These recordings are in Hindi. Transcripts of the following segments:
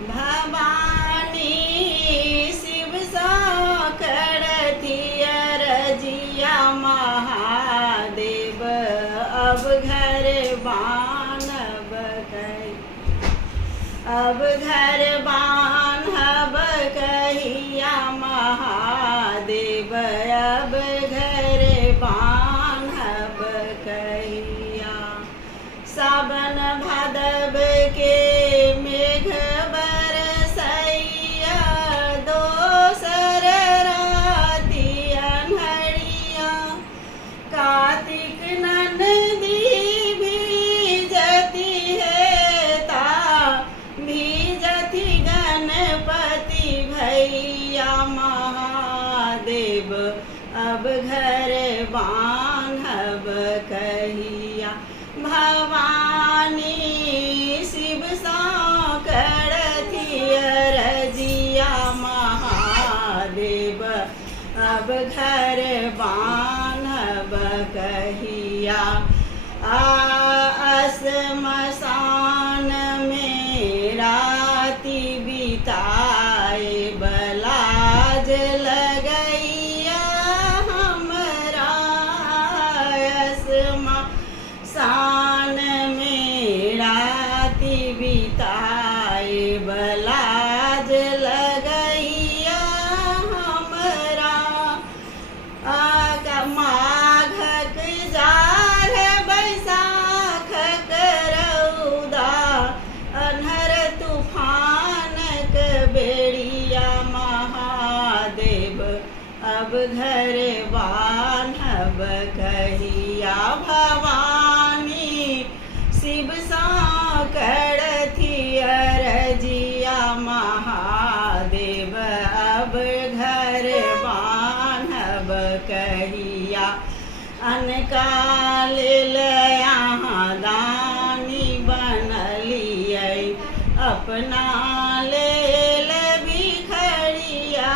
भवानी शिव सा करती अरजिया महादेव अब घर बान्हब कही, अब घर बान्हब कहिया महादेव अब घर बान्हब कहिया। सावन भादव के मेघ बरसैया दोसर राति अन्हरिया। कार्तिक नंदी भीजती है ता भीजती गणपति भैया महादेव अब घर बान्हब कहिया। भवानी शिव सा करती अरजिया महादेव अब घर बान्हब कहिया। श्मशान में राति बिताए बलाज लगैया हमरा। श्मशान में राति बिताए बलाज लगैया हमरा। माघक जार बैसाख करौदा अन्हर तूफानक बेड़िया महादेव अब घर बान्हब कहिया। भवानी शिव सा करती अरजिया महादेव अब घर बान्हब कहिया। अनकाल यहाँ दानी बनलियै अपना लेल भिखरिया।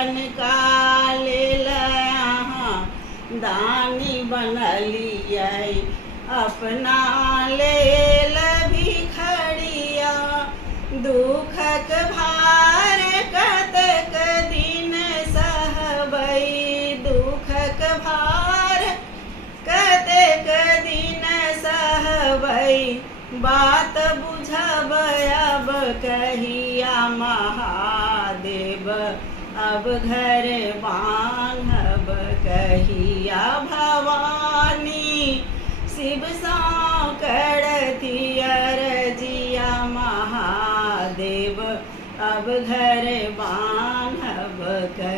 अनकाल यहाँ दानी बनलियै अपना लेल भिखरिया। दुखक भार कतक दिन सहबै, दुखक भार कतेक दिन सहबै। बात बुझब अब कहिया महादेव अब घर बान्हब कहिया। भवानी शिव सा करती अरजिया महादेव अब घर बान्हब कहिया।